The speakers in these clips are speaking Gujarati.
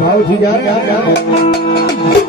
ભાવ થઈ જાય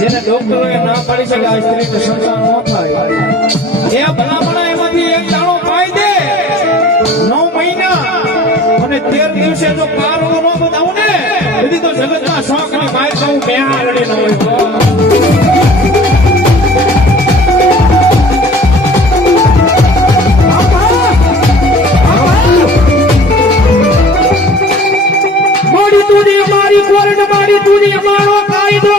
જેને ડોક્ટરોએ ના પાડી શકે, આ સ્ત્રીને સંતાન ન થાય એ ભલામણા એમાંથી એક દાણો પાઈ દે નવ મહિના અને તેર દિવસે જો પાર ન બતાવું ને એથી તો જગતના શોખ બહાર કહું બેહાડડી ન હોય. મારી કોરડ મારી તુની મારો કાયદો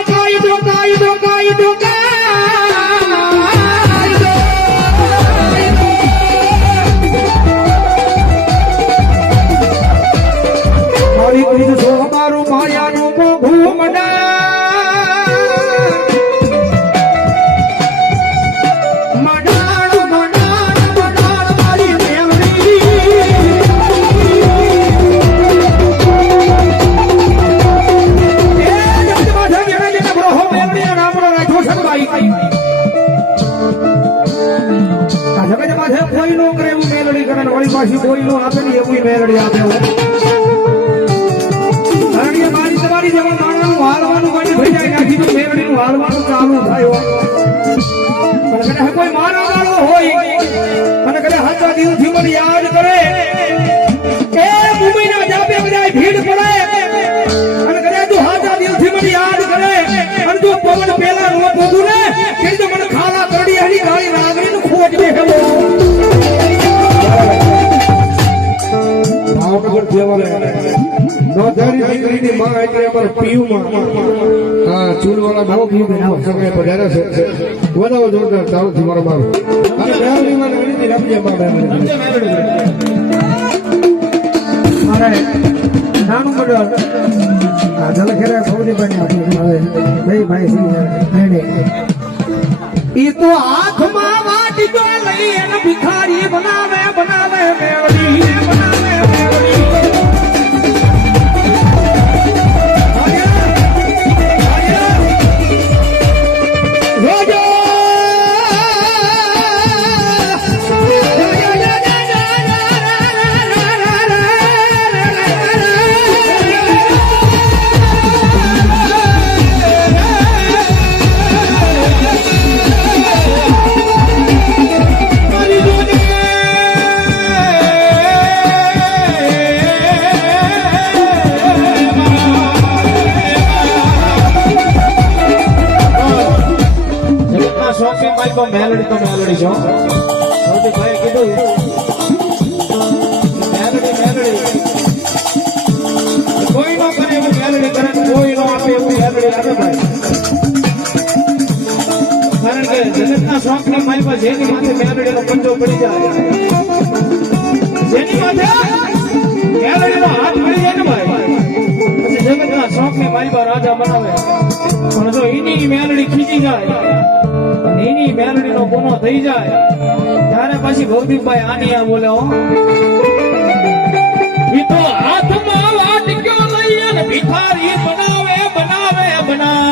મેલડી આપે કારણ કે મારી તમારી જેવા માણસનું હાલવાનું બની થઈ જાય ત્યાંથી તો મેલડીનું હાલવાનું ચાલુ થાય હો. પણ કદાચ કોઈ મારા વાળો હોય અને કદાચ હાથા દિવસથી મને યાદ દીકરીની માં એટલે અમારે પીયુમાં. હા ચૂલવાળા બહુ પીયું સમય પધારે છે વધાવો જોરદાર ચાલુ થી મારો મારો. અને બેવડીમાં વિનંતી રાખજે માં મારે નાનું મંડળ આ જલખેરા સૌદીભાઈ આપ્યું હવે ભાઈ ભાઈ શ્રી ઈ તો હાથમાં વાટીકો લઈ એને ભિખારી બનાવે જગતના શોખીન મેલડી તો મેલડી છો ભાઈ કીધું મેલડી મેલડી. કોઈ નો કરે એવું મેલડી કોઈ નો આપે એવું મેલડી કારણ કે જગતના શોખ ને મારી પાસે એની માથે મેલડી નો પંજો પડી જાય. અને એની મેલડીનો ગુનો થઈ જાય. ત્યારે પછી ભૌતિકભાઈ આની આ બોલે તો હાથમાં વાટક્યો લઈ અને ભિખારી બનાવે બનાવે બનાવે.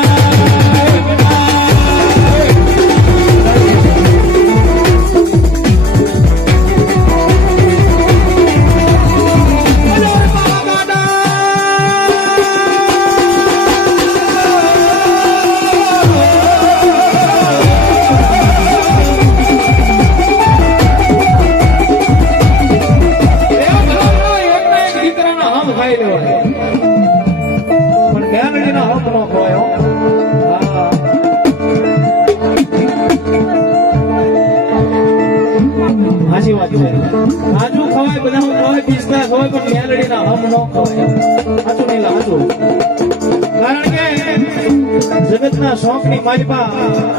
પિસ્તા ખવાય પણ મેલડીના હમ ન ખવાય સાચું નહીં સાચું કારણ કે જગતના શોખની માલિપા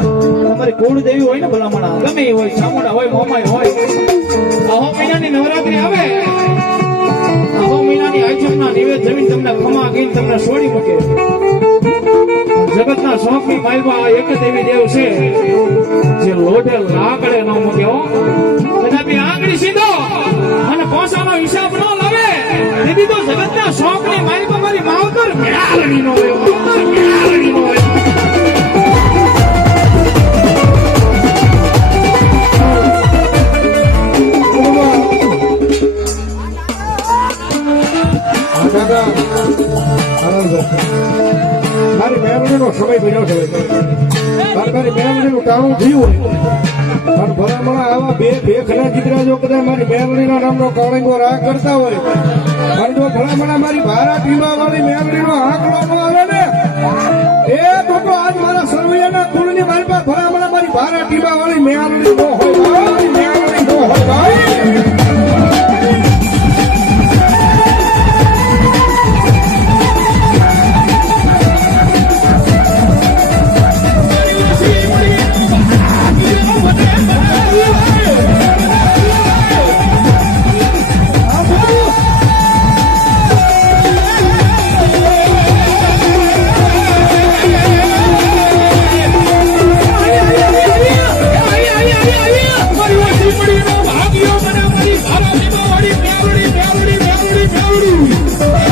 તમારી કુળદેવી હોય ને ભલામણા, ગમે એ હોય, ચામુંડા હોય મોમાય હોય. આહો મહિનાની નવરાત્રી આવે. આહો મહિનાની આઈટમના નિવેદ જમીન તમને ખમા ગઈ તમને છોડી મૂકે. જગતના શોખની માલિપા એક જ એવી દેવ છે, જે લોઢે લાકડે ન કદાપી આંગળી મારી મેમરીનો સમય બન્યો છે. મારે મારી મેમરીનું ટાણું થયું પણ ભલામણા આવા બે બે ખરા દીકરા જો કદાચ મારી મેમરીના નામનો કાળંગો રાગ કરતા હોય. પણ જો ભલામણા મારી ભારા પીવા વાળી મેમરીનો આંકડો ન આવે ને? એ તો આજ મારા સરવૈયાના કુળની મારી પાસે ભલામણા મારી ભારા પીવા વાળી મેમરી નો હોય. મારી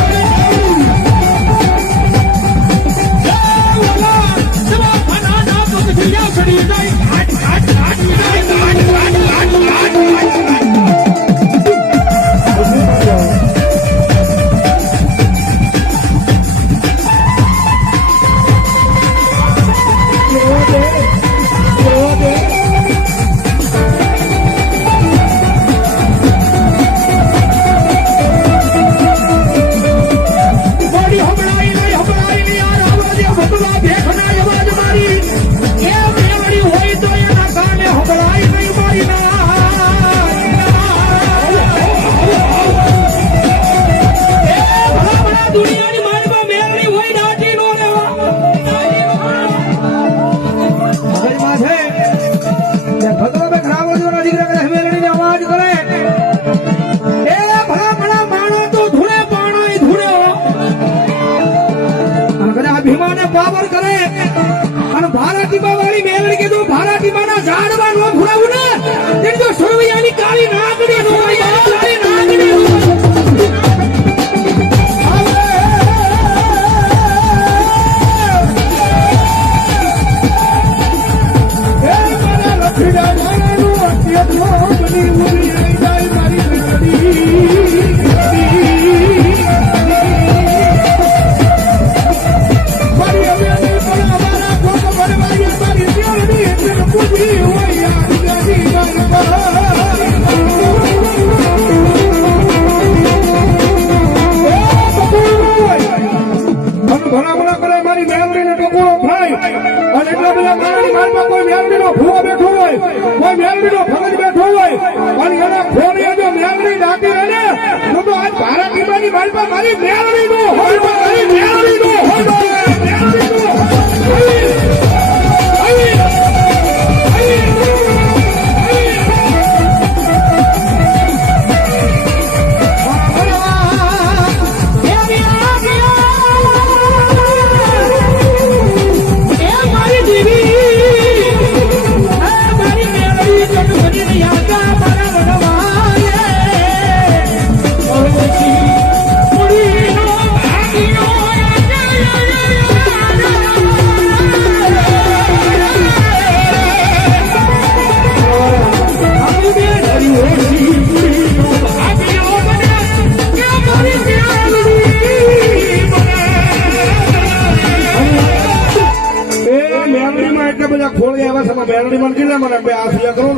મેલડી માં કીધે મને ભાઈ આ સિયા કરો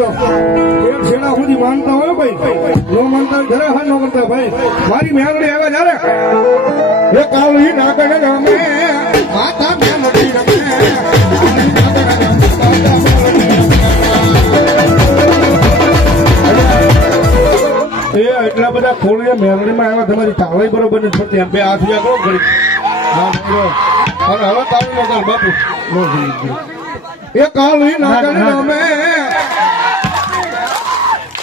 એક છેડા સુધી માનતા હોય ભાઈ. નો માનતા ઘરે હા નો કરતા ભાઈ. મારી મેલડી આવે જ્યારે એ કાવલી ના કરે રમે, માતા રમે. એ એટલા બધા ખોલીએ મેલડીમાં આવ્યા, તમારી તાળી બરોબર નથી થતી એમ બે હાથ કરો હા હવે તાળી નો બાપુ નો. એ કાળી નાગણ રમે.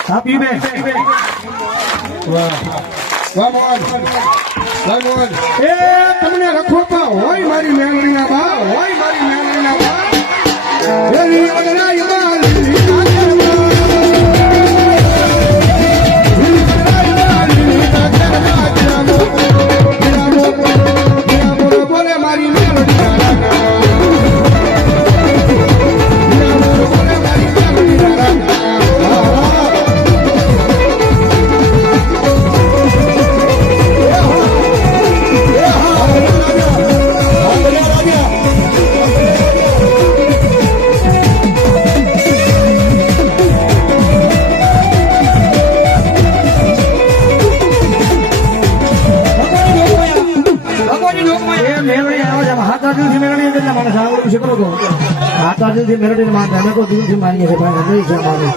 આપી બે વાહ. વાહ મોહન એ તમને રખોતા હોય મારી મેલડીના બા હોય મારી મેલડીના બા ઈમાન, મારી મેલડીના હાથ આટલું મેલડી માનતા અમે તો દિલથી માનીએ છીએ, ભાઈ નહીં છે અમારું.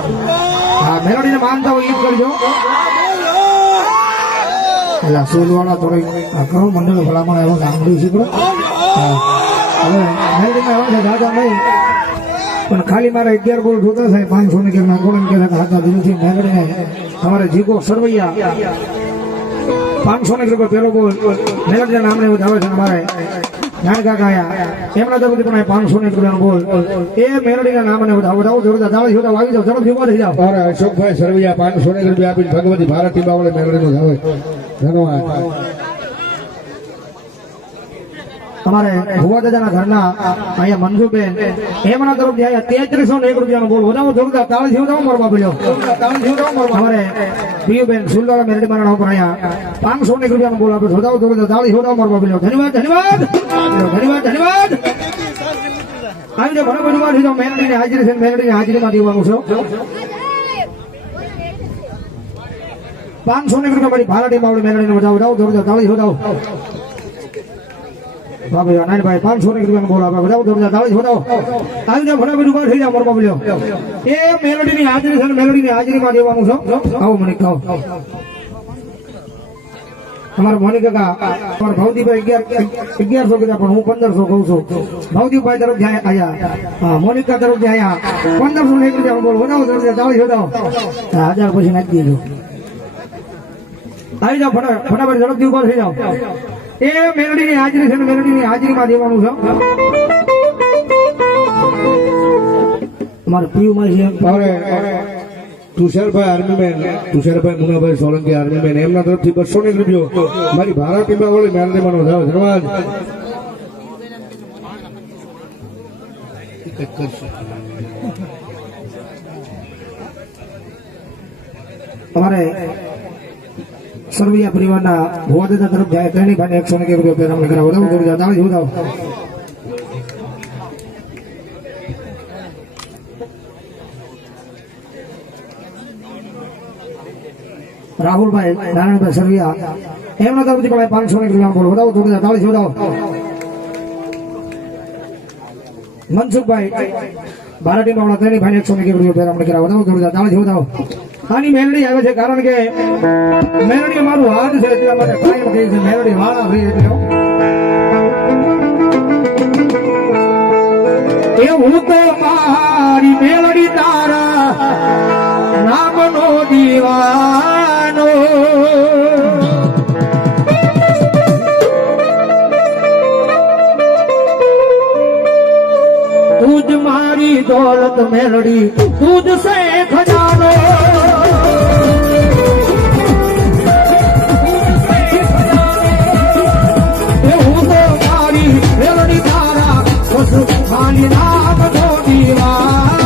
હા મેલડીને માનતા હોય એ કરજો. એટલે સોલવાળા થોડી કરો મંડળ ભલામણ આવ્યો સાંભળ્યું છે હવે મેલડીમાં આવે છે દાદા નહીં, પણ ખાલી મારે અગિયાર બોલ જોતા થાય, પાંચસો ને કે નાખો ને કે હાથા દિલથી મેલડીને તમારે જીગો સરવૈયા, પાંચસો ને રૂપિયા પેલો બોલ મેલડીના નામને એવું આવે છે અમારે જ્ઞાન કાકા એમના તરફથી પણ પાંચસો ને રૂપિયાનો બોલ એ મેલડીના નામને વધાવો વધાવો જોરદાર વાગી જાવ ઝડપથી ઊભા થઈ જાવ મારા અશોકભાઈ સરવૈયા પાંચસો ને રૂપિયા આપીને ભગવતી ભારતી બાવળે મેળવીનો આવે. ધન્યવાદ. અમારે ભુવા ઘરના અહીંયા મનસુખબેન એમના તરફથી આયા તેત્રીસો ને એક રૂપિયાનો બોલ વધાવો જોરદાર. તાળી જીવ દાવો મરવા પડ્યો અમારે પીયુબેન સુલદારા મેલડી મારા ઉપર અહીંયા પાંચસો ને એક રૂપિયાનો બોલ આપ્યો. જોદાવો જોરદાર. તાળી જીવ દાવો મરવા પડ્યો ધન્યવાદ ધન્યવાદ. ધન્યવાદ ધન્યવાદ. આવી રીતે ઘણો બધું વાર જાઓ મેલડીની હાજરી છે મેલડીની હાજરીમાં દેવાનું છે. પાંચસો ને રૂપિયા મારી ભારાટી બાવડી મેલડીને વધાવો વધાવો જોરદાર. તાળી જીવ. દાવો બાબા નાનભાઈ પાંચસો ને રૂપિયા બોલ આપે. બધા જોરદાર તાળી છોડાવો આવી જાવ ફટાફટ ઊભા થઈ જાવ મોરબા બોલ્યો. એ મેલોડીની હાજરી છે મેલોડી ની હાજરી માં દેવાનું છો. આવો મને કહો અમારા મોની કાકા પણ ભાવદીભાઈ અગિયાર, અગિયારસો કીધા, પણ હું પંદરસો કહું છું. ભાવદીભાઈ તરફ જાય આયા. હા, મોનિકા તરફ જાય આયા. પંદરસો ને એક રૂપિયા બોલો. વધાવો જોરદાર તાળી છોડાવો હજાર પછી નાખી દેજો આવી જાઓ ફટાફટ ઝડપથી ઊભા થઈ જાઓ. એ મેલડીની હાજરી છે ને મેલડીની હાજરીમાં દેવાનું છે. અમારે પીયુમાં છે. મારે Tusharbhai army man Tusharbhai Munabhai Solanki army man એમના તરફથી બસો ને રૂપિયો મારી ભારતી બાવળી મેળવીમાં વધાવે ધન્યવાદ. અમારે સરવૈયા પરિવારના ભુવા તરફ જાય. ત્રણેય ભાઈને એકસો ને કેવી રૂપિયા તમને કરાવો. વધાવો જોરદાર તાળી વધાવો રાહુલભાઈ, નારાયણભાઈ, સરવિયા. એમના તરફથી પણ પાંચસો ને રૂપિયા બોલો. વધાવો જોરદાર તાળી જોડાવો મનસુખભાઈ ભારતીયમાં ત્રણ ભાઈને એકસો ને કેવી રૂપિયા તમને કરાવો. દઉં જોરદાર તાળી વધાવો આની મેલડી આવે છે કારણ કે મેલડી મારું હાથ છે, એટલા માટે કાયમ કહે છે મેલડી વાળા ભાઈ એટલે એવું તો મારી મેલડી તારા નામનો દીવાનો દોલત મેલડી તુજ સે ખજાનો એવું તો મારી મેલડી તારા ખાલી નામ ધોની દીવાનો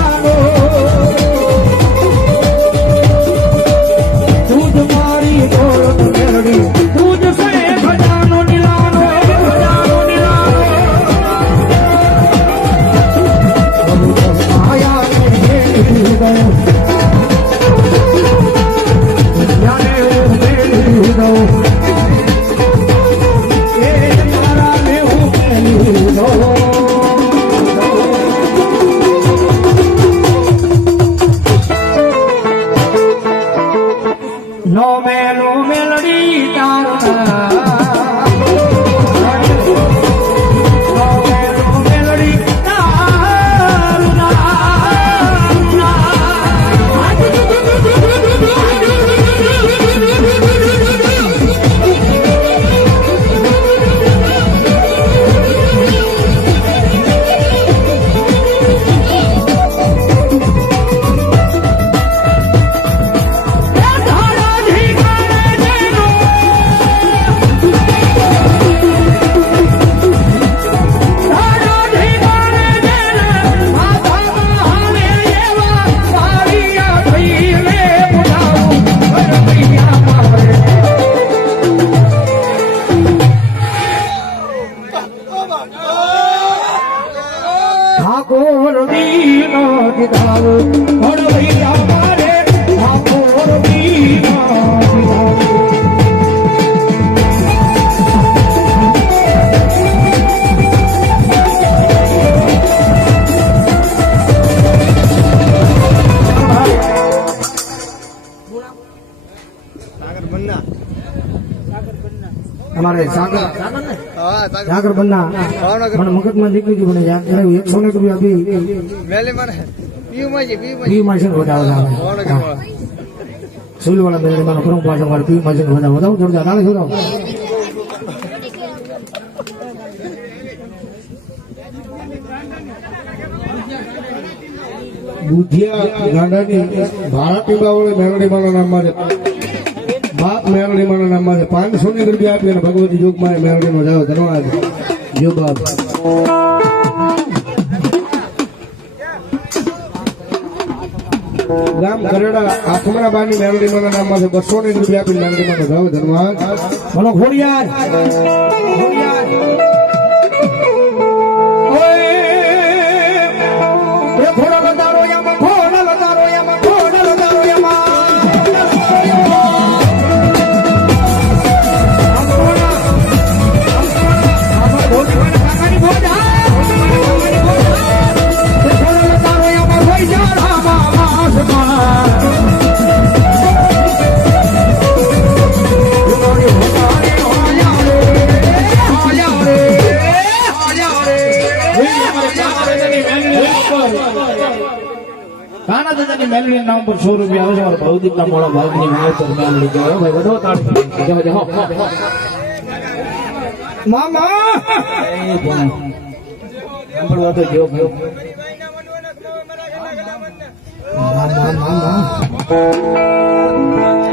સાગર બનના મને મગજમાં નીકળી ગયું મને યાદ કરાવ્યું. એકસો ને રૂપિયા બી. બી માસી વધારે સુલવાળા મેળવી મારો પ્રમુખ પાસે મારે બી માસી વધારે. વધાવું જોરદાર. આવે ગાંડાની ભાડા પીવા વાળી મેલડી માના નામમાં છે બાપ મેલડી માના નામમાં છે પાંચસો ની રૂપિયા આપી અને ભગવતી જોગમાં મેલડી નો જાવ ધન્યવાદ જો બાપ. ગામ કરેડા આથમણા બાની મેલડી માના નામમાં છે બસો ની રૂપિયા આપી મેલડી માટે જાવ ધનવાદ ભલો ખોડિયાર ખોડિયાર માવતર મેલડી કહેવાય ભાઈ બધો તાળી હો, હો. મામા. સાંભળવા તો જો ગયો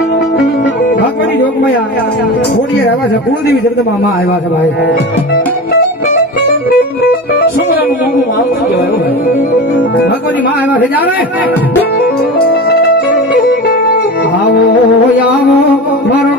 ભગવાનની જોગમાયા ખોડિયાર આવ્યા છે કુળદેવી જગદંબા માં આવ્યા છે ભાઈ છોકરાનું મોંઘું માવતર કહેવાય. ભગવાનની માં આવ્યા છે જાણે આવો મારો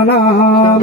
રામ